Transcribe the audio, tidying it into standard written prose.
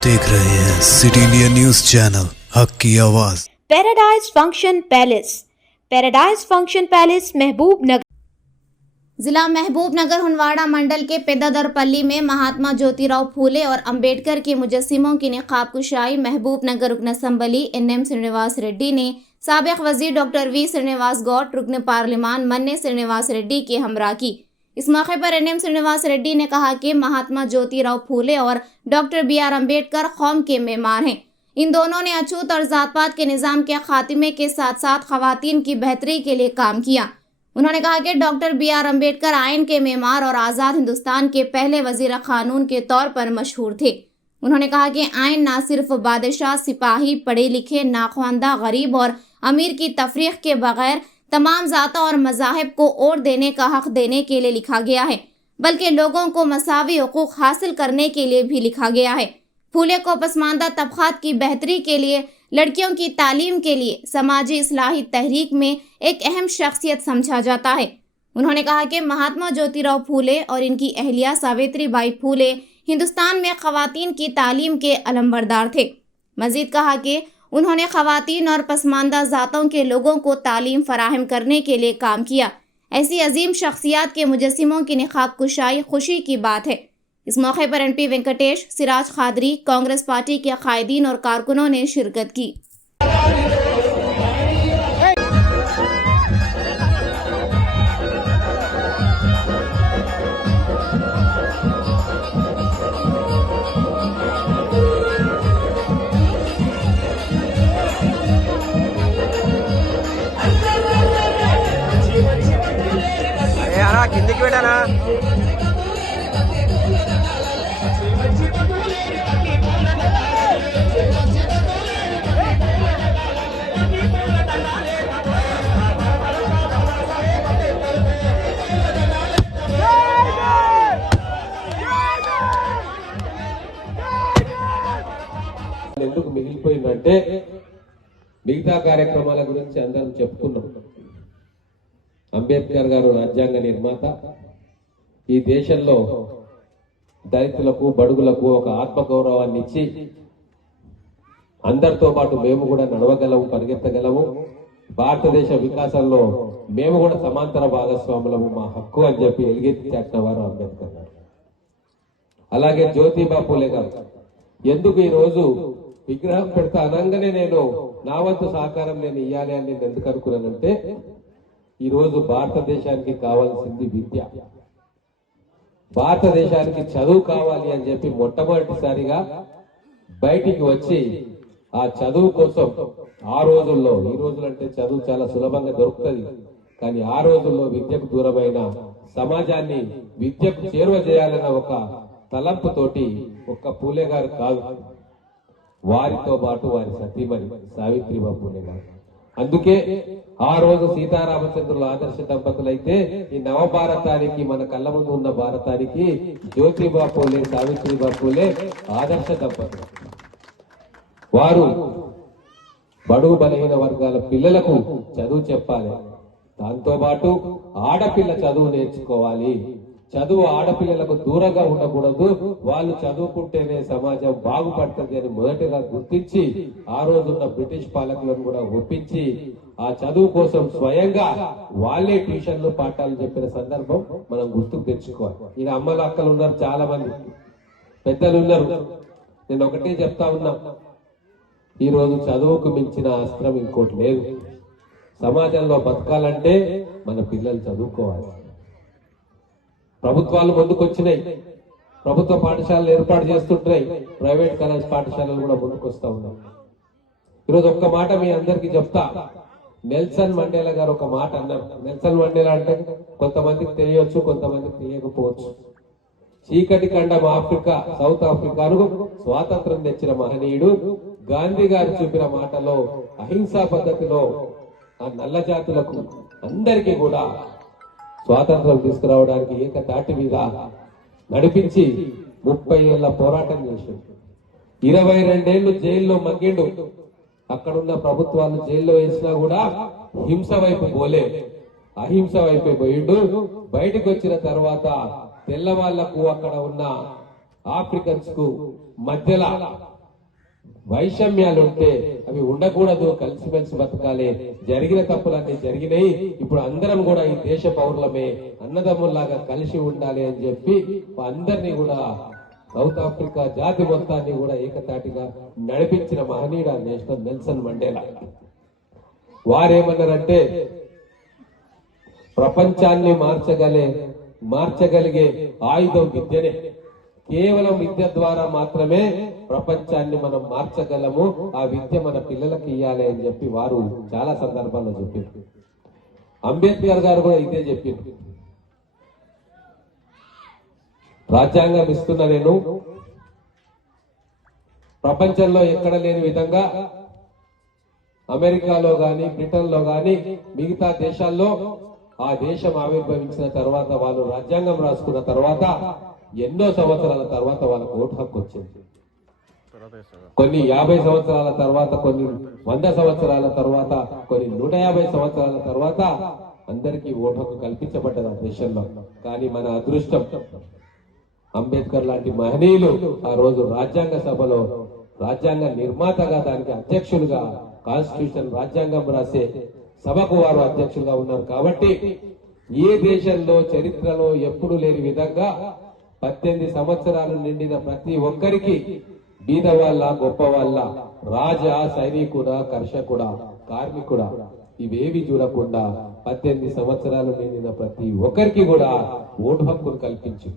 देख रहे हैं सिटी इंडिया न्यूज चैनल हक की आवाज। पैराडाइज फंक्शन पैलेस महबूब नगर। जिला महबूब नगर हुनवाड़ा मंडल के पेदादरपल्ली में महात्मा ज्योतिराव फूले और अंबेडकर के मुजस्सिमों की निकाब कुशाई महबूब नगर रुकन असम्बली NM श्रीनिवास रेड्डी ने साबिक वजीर डॉक्टर V श्रीनिवास गौड़, रुकन पार्लिमान मन्ने श्रीनिवास रेड्डी के हमरा की। इस मौके पर NM श्रीनिवास रेड्डी ने कहा कि महात्मा ज्योतिराव फूले और डॉक्टर BR अम्बेडकर कौम के मेमार हैं। इन दोनों ने अछूत और जात-पात के निज़ाम के खात्मे के साथ साथ खवातीन की बेहतरी के लिए काम किया। उन्होंने कहा कि डॉक्टर BR अम्बेडकर आइन के मेमार और आज़ाद हिंदुस्तान के पहले वजीर कानून के तौर पर मशहूर थे। उन्होंने कहा कि आइन न सिर्फ बादशाह, सिपाही, पढ़े लिखे, नाख्वानदा, गरीब और अमीर की तफरीक के बगैर तमाम ज़ाता और मज़ाहिब को वोट देने का हक देने के लिए लिखा गया है, बल्कि लोगों को मसावी हुकूक हासिल करने के लिए भी लिखा गया है। फूले को पसमानदा तबकात की बेहतरी के लिए, लड़कियों की तालीम के लिए, समाजी इस्लाही तहरीक में एक अहम शख्सियत समझा जाता है। उन्होंने कहा कि महात्मा ज्योतिराव फूले और इनकी अहलिया सावित्रीबाई फूले हिंदुस्तान में खवातीन की तालीम के अलमबरदार थे। मजीद कहा कि उन्होंने खवातीन और पसमानदा ज़ातों के लोगों को तालीम फराहम करने के लिए काम किया। ऐसी अजीम शख्सियात के मुजस्सिमों की निकाब कुशाई खुशी की बात है। इस मौके पर MP वेंकटेश, सिराज खादरी, कांग्रेस पार्टी के कायदीन और कारकुनों ने शिरकत की। కిందికి పెట్టానా ఎందుకు మిగిలిపోయిందంటే మిగతా కార్యక్రమాల గురించి అందరం చెప్పుకున్నాం. అంబేద్కర్ గారు రాజ్యాంగ నిర్మాత. ఈ దేశంలో దళితులకు, బడుగులకు ఒక ఆత్మగౌరవాన్ని ఇచ్చి అందరితో పాటు మేము కూడా నడవగలము, పరిగెత్తగలము, భారతదేశ వికాసంలో మేము కూడా సమాంతర భాగస్వాములము, మా హక్కు అని చెప్పి ఎలుగెత్తి చాటిన వారు అంబేద్కర్ గారు. అలాగే జ్యోతిబా పూలే గారు. ఎందుకు ఈ రోజు విగ్రహం పెడతా అనగానే నేను నా వంతు సహకారం నేను ఇయ్యాలి అని నేను ఎందుకు అనుకున్నానంటే, ఈ రోజు భారతదేశానికి కావాల్సింది విద్య, భారతదేశానికి చదువు కావాలి అని చెప్పి మొట్టమొదటిసారిగా బయటికి వచ్చి ఆ చదువు కోసం ఆ రోజుల్లో, ఈ రోజులంటే చదువు చాలా సులభంగా దొరుకుతుంది, కానీ ఆ రోజుల్లో విద్యకు దూరమైన సమాజాన్ని విద్యకు చేరువ చేయాలన్న ఒక తలంపుతోటి ఒక్క పూలే గారు కాదు, వారితో పాటు వారి సతీమణి సావిత్రిబాయి పూలే గారు. అందుకే ఆ రోజు సీతారామచంద్రుల ఆదర్శ దంపతులైతే ఈ నవభారతానికి, మన కళ్ళ ముందు ఉన్న భారతానికి జ్యోతిబా పూలే, సావిత్రిబాయి పూలే ఆదర్శ దంపతులు. వారు బడుగు బలహీన వర్గాల పిల్లలకు చదువు చెప్పాలి, దాంతో పాటు ఆడపిల్ల చదువు నేర్చుకోవాలి. చదువు ఆడపిల్లలకు దూరంగా ఉండకూడదు, వాళ్ళు చదువుకుంటేనే సమాజం బాగుపడుతుంది అని మొదటిగా గుర్తించి ఆ రోజున్న బ్రిటిష్ పాలకులను కూడా ఒప్పించి ఆ చదువు కోసం స్వయంగా వాళ్ళే ట్యూషన్లు, పాఠాలు చెప్పిన సందర్భం మనం గుర్తుకు తెచ్చుకోవాలి. ఈయన అమ్మలు, అక్కలు ఉన్నారు, చాలా మంది పెద్దలు ఉన్నారు. నేను ఒకటే చెప్తా ఉన్నా, ఈ రోజు చదువుకు మించిన అస్త్రం ఇంకోటి లేదు. సమాజంలో బతకాలంటే మన పిల్లలు చదువుకోవాలి. ప్రభుత్వాలు ముందుకొచ్చినాయి, ప్రభుత్వ పాఠశాలలు ఏర్పాటు చేస్తుంటాయి, ప్రైవేట్ కాలేజ్ పాఠశాలలు కూడా ముందుకొస్తా ఉన్నాయి. ఈరోజు ఒక్క మాట మీ అందరికీ చెప్తా. నెల్సన్ మండేలా గారు ఒక మాట అన్నారు. నెల్సన్ మండేలా అంటే కొంతమందికి తెలియవచ్చు, కొంతమందికి తెలియకపోవచ్చు. చీకటి ఖండం ఆఫ్రికా, సౌత్ ఆఫ్రికాను స్వాతంత్రం తెచ్చిన మహనీయుడు. గాంధీ గారు చూపిన మాటలో అహింసా పద్ధతిలో ఆ నల్ల జాతులకు అందరికీ కూడా స్వాతంత్రం తీసుకురావడానికి ఏకతాటి మీద నడిపించి 30 ఏళ్ల పోరాటం చేసిండు. 22 ఏళ్లు జైల్లో మగ్గిండు. అక్కడున్న ప్రభుత్వాలు జైల్లో వేసినా కూడా హింస వైపు పోలే, అహింస వైపు పోయిండు. బయటకు వచ్చిన తర్వాత తెల్లవాళ్లకు, అక్కడ ఉన్న ఆఫ్రికన్స్ కు మధ్యలో వైషమ్యాలు ఉంటే అవి ఉండకూడదు, కలిసిమెలిసి బతకాలి. జరిగిన తప్పులన్నీ జరిగినాయి, ఇప్పుడు అందరం కూడా ఈ దేశ పౌరులమే, అన్నదమ్ముల్లాగా కలిసి ఉండాలి అని చెప్పి అందరినీ కూడా సౌత్ ఆఫ్రికా జాతి మొత్తాన్ని కూడా ఏకతాటిగా నడిపించిన మహనీయుడు నేషనల్ నెల్సన్ మండేలా. వారేమన్నారంటే ప్రపంచాన్ని మార్చగలిగే ఆయుధం విద్యనే. కేవలం విద్య ద్వారా మాత్రమే ప్రపంచాన్ని మనం మార్చగలము. ఆ విద్య మన పిల్లలకి ఇయ్యాలి అని చెప్పి వారు చాలా సందర్భాల్లో చెప్పారు. అంబేద్కర్ గారు కూడా ఇదే చెప్పింది. రాజ్యాంగం ఇస్తున్న నేను ప్రపంచంలో ఎక్కడ లేని విధంగా అమెరికాలో గాని, బ్రిటన్ లో గాని, మిగతా దేశాల్లో ఆ దేశం ఆవిర్భవించిన తర్వాత, వాళ్ళు రాజ్యాంగం రాసుకున్న తర్వాత ఎన్నో సంవత్సరాల తర్వాత వాళ్ళకు ఓటు హక్కు వచ్చింది. కొన్ని 50 సంవత్సరాల తర్వాత, కొన్ని 100 సంవత్సరాల తర్వాత, కొన్ని 150 సంవత్సరాల తర్వాత అందరికీ ఓటు హక్కు కల్పించబడ్డది ఆ దేశంలో. కానీ మన అదృష్టం, అంబేద్కర్ లాంటి మహనీయులు ఆ రోజు రాజ్యాంగ సభలో రాజ్యాంగ నిర్మాతగా, దానికి అధ్యక్షులుగా, కాన్స్టిట్యూషన్ రాజ్యాంగం రాసే సభకు వారు అధ్యక్షులుగా ఉన్నారు. కాబట్టి ఏ దేశంలో చరిత్రలో ఎప్పుడు లేని విధంగా 18 సంవత్సరాలు నిండిన ప్రతి ఒక్కరికి, బీద వాళ్ళ, గొప్ప వాళ్ళ, రాజా, సైనికుడా, కర్షకుడా, కార్మికుడా, ఇవేవి చూడకుండా 18 సంవత్సరాలు నిండిన ప్రతి ఒక్కరికి కూడా ఓటు హక్కును కల్పించు.